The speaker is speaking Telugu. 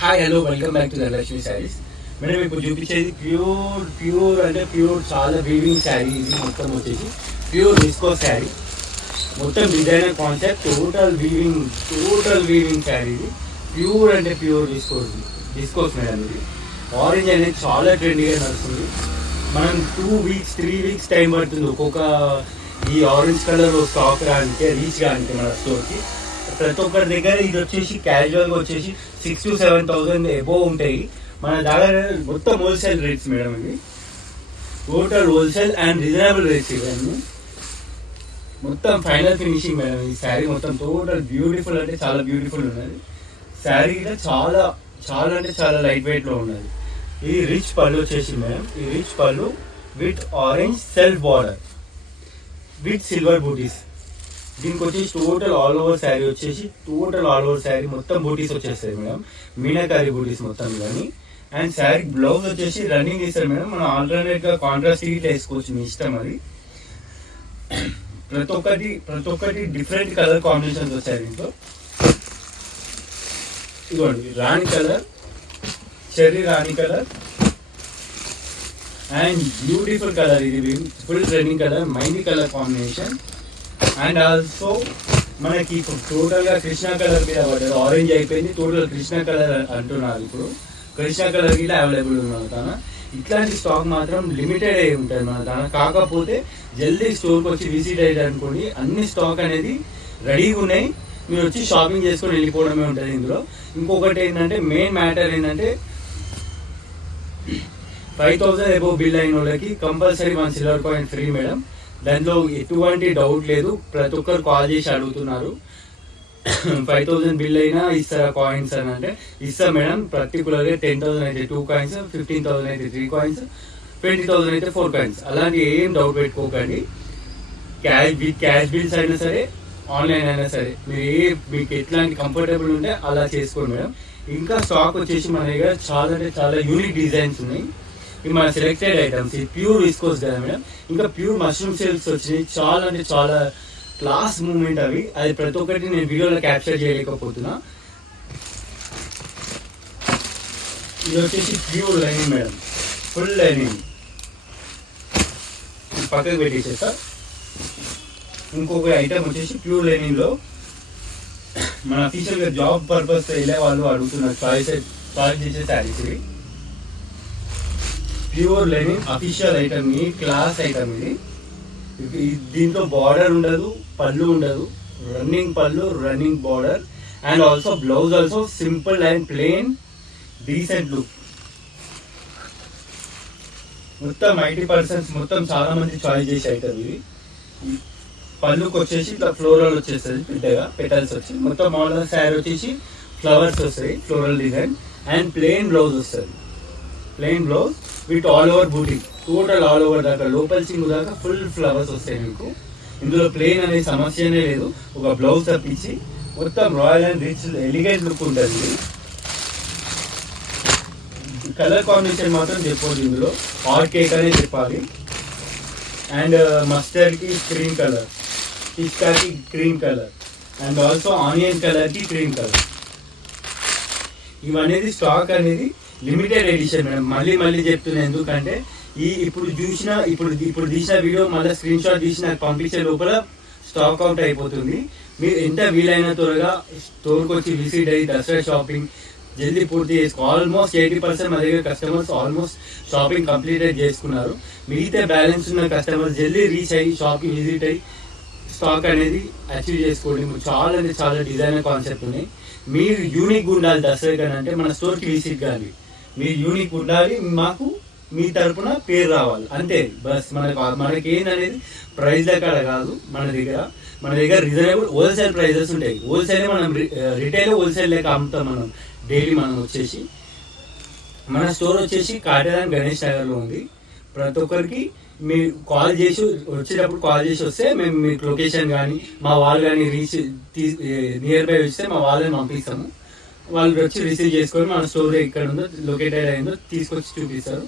Hi hello welcome back to Dhanalakshmi saris. Madam ఇప్పుడు చూపించేది ప్యూర్ అంటే ప్యూర్ చాలా వీవింగ్ శారీ. ఇది మొత్తం వచ్చేసి ప్యూర్ విస్కోస్ శారీ, మొత్తం designer concept, total weaving sari. ఇది ప్యూర్ అంటే ప్యూర్ విస్కోస్ మేడం. ఇది ఆరెంజ్ అనేది చాలా ట్రెండీగా నడుస్తుంది. మనం 2 weeks 3 weeks టైం పడుతుంది ఒక్కొక్క ఈ ఆరెంజ్ కలర్ స్టాక్ రానికి రీచ్ కానికి మన స్టోర్కి. ప్రతి ఒక్కరి దగ్గర ఇది వచ్చేసి క్యాజువల్గా వచ్చేసి 6,000 to 7,000 అబోవ్ ఉంటాయి. మన దగ్గర మొత్తం హోల్సేల్ రేట్స్ మేడం. ఇవి total wholesale and reasonable rates. ఇవన్నీ మొత్తం ఫైనల్ ఫినిషింగ్ మేడం. ఈ శారీ మొత్తం టోటల్ బ్యూటిఫుల్ అంటే చాలా బ్యూటిఫుల్ ఉన్నది. శారీ చాలా చాలా అంటే చాలా లైట్ వెయిట్లో ఉన్నది. ఇది రిచ్ పళ్ళు వచ్చేసి మేడం. ఈ రిచ్ పళ్ళు with orange self border with silver booties. దీనికి వచ్చేసి టోటల్ ఆల్ ఓవర్ శారీ మొత్తం బూటీస్ వచ్చేస్తాయి మేడం. మీనాకారి బూటీస్ మొత్తం కానీ. అండ్ శారీ బ్లౌజ్ వచ్చేసి రన్నింగ్ ఇస్తారు మేడం. మనం ఆల్టర్నేట్ గా కాంట్రాస్ట్ ఇట్లా వేసుకోవచ్చు, మీ ఇష్టం. అది ప్రతి ఒక్కటి డిఫరెంట్ కలర్ కాంబినేషన్స్ వచ్చాయి దీంట్లో. ఇదిగోండి rani colour, cherry rani colour and beautiful colour. ఇది full trending colour, mehndi colour combination. And also మనకి ఇప్పుడు టోటల్గా కృష్ణా కలర్ మీద పడ్డది. ఆరెంజ్ అయిపోయింది, టోటల్ కృష్ణా కలర్ అంటున్నారు. ఇప్పుడు కృష్ణా కలర్ కూడా అవైలబుల్ ఉన్నది తన. ఇట్లాంటి స్టాక్ మాత్రం లిమిటెడ్ అయి ఉంటుంది మన తన. కాకపోతే జల్దీ స్టోర్కి వచ్చి విజిట్ అయ్యారు అనుకోండి, అన్ని స్టాక్ అనేది రెడీగా ఉన్నాయి. మీరు వచ్చి షాపింగ్ చేసుకొని వెళ్ళిపోవడమే ఉంటుంది ఇందులో. ఇంకొకటి ఏంటంటే మెయిన్ మ్యాటర్ ఏంటంటే 5,000 అబోవ్ బిల్ అయిన వాళ్ళకి compulsory 1 silver coin free madam. దాంట్లో ఎటువంటి డౌట్ లేదు. ప్రతి ఒక్కరు కాల్ చేసి అడుగుతున్నారు 5,000 బిల్ అయినా ఇస్తారా కాయిన్స్ అని అంటే ఇస్తాం మేడం. పర్టికులర్గా 10,000 అయితే 2 coins, 15,000 అయితే 3 coins, 20,000 అయితే 4 coins. అలాంటి ఏం డౌట్ పెట్టుకోకండి. క్యాష్ బిల్స్ అయినా సరే, ఆన్లైన్ అయినా సరే, మీకు ఎట్లాంటి కంఫర్టబుల్ ఉంటే అలా చేసుకోండి మేడం. ఇంకా స్టాక్ వచ్చేసి మన దగ్గర చాలా అంటే చాలా యూనిక్ డిజైన్స్ ఉన్నాయి. ఇవి మన సెలెక్టెడ్ ఐటమ్స్. ఇది ప్యూర్ విస్కోస్ కదా మేడం. ఇంకా ప్యూర్ మష్రూమ్ సిల్క్స్ వచ్చినాయి. చాలా అంటే చాలా క్లాస్ మూమెంట్ అవి. అది ప్రతి ఒక్కటి నేను వీడియోలో క్యాప్చర్ చేయలేకపోతున్నా. ఇది వచ్చేసి pure lining madam, full lining. పక్కకు పెట్టేసేస్తా. ఇంకొక ఐటమ్ వచ్చేసి ప్యూర్ లైనింగ్ లో మన అఫీషియల్ గా జాబ్ పర్పస్ వెళ్ళే వాళ్ళు అడుగుతున్నారు చాయిస్ చేసే శారీస్. ఇవి ప్యూర్ లెనిన్ అఫీషియల్ ఐటమ్, ఈ క్లాస్ ఐటమ్. ఇది దీంట్లో బార్డర్ ఉండదు, పళ్ళు ఉండదు. రన్నింగ్ పళ్ళు, running border. And also blouse also simple and plain decent look. మొత్తం 90% మొత్తం చాలా మంది చాయిస్ చేసే ఐటమ్ ఇది. పళ్ళుకి వచ్చేసి ఇట్లా ఫ్లోరల్ వచ్చేస్తుంది, పెద్దగా పెటల్స్ వచ్చి. మొత్తం మోడల్ శారీ వచ్చేసి ఫ్లవర్స్ వస్తాయి, floral design. And plain blouse వస్తుంది, plain blouse with all over booti. Total all over దాకా లోపల సింగు దాకా ఫుల్ ఫ్లవర్స్ వస్తాయి మీకు. ఇందులో ప్లెయిన్ అనే సమస్యనే లేదు. ఒక బ్లౌజ్ తప్పించి మొత్తం royal and rich elegant look ఉంటుంది. కలర్ కాంబినేషన్ మాత్రం చెప్పొద్దు ఇందులో, హాట్ కేక్ అనే చెప్పాలి. అండ్ మస్టర్డ్ కి క్రీమ్ కలర్, పిస్తా కి cream colour, and also onion colour కి క్రీమ్ కలర్. ఇవనేది స్టాక్ అనేది లిమిటెడ్ ఎడిషన్ మేడం. మళ్ళీ చెప్తున్నా, ఎందుకంటే ఇప్పుడు తీసిన వీడియో మళ్ళీ స్క్రీన్ షాట్ తీసి నాకు పంపించే లోపల స్టాక్ అవుట్ అయిపోతుంది. మీరు ఎంత వీలైన త్వరగా స్టోర్కి వచ్చి విజిట్ అయ్యి దసరా షాపింగ్ జల్దీ పూర్తి చేసుకో. ఆల్మోస్ట్ 80% మా దగ్గర కస్టమర్స్ ఆల్మోస్ట్ షాపింగ్ కంప్లీట్ చేసుకున్నారు. మిగతా బ్యాలెన్స్ ఉన్న కస్టమర్స్ జల్దీ రీచ్ అయ్యి షాపింగ్ విజిట్ అయ్యి స్టాక్ అనేది అచీవ్ చేసుకోండి. చాలా అంటే చాలా డిజైనర్ కాన్సెప్ట్ ఉన్నాయి. మీరు యూనిక్ ఉండాలి దసరా అంటే మన స్టోర్కి విజిట్ కావాలి. మీరు యూనిక్ ఉండాలి, మాకు మీ తరపున పేరు రావాలి, అంతే బస్. మనకి ఏందనేది ప్రైస్ కాడ కాదు. మన దగ్గర రీజనబుల్ హోల్సేల్ ప్రైజెస్ ఉంటాయి. హోల్సేల్ మనం రిటైల్ హోల్సేల్ లేక అమ్ముతాం మనం డైలీ. మనం వచ్చేసి మన స్టోర్ వచ్చేసి కాటేదాన్ గణేష్ నగర్లో ఉంది. ప్రతి ఒక్కరికి మీరు వచ్చేటప్పుడు కాల్ చేసి వస్తే మేము మీకు లొకేషన్ కానీ మా వాళ్ళు కానీ నియర్ బై వస్తే మా వాళ్ళని పంపిస్తాము. వాళ్ళు వచ్చి రిసీవ్ చేసుకొని మన స్టోర్ ఎక్కడ ఉందో లొకేటెడ్ అయిందో తీసుకొచ్చి చూపిస్తారు.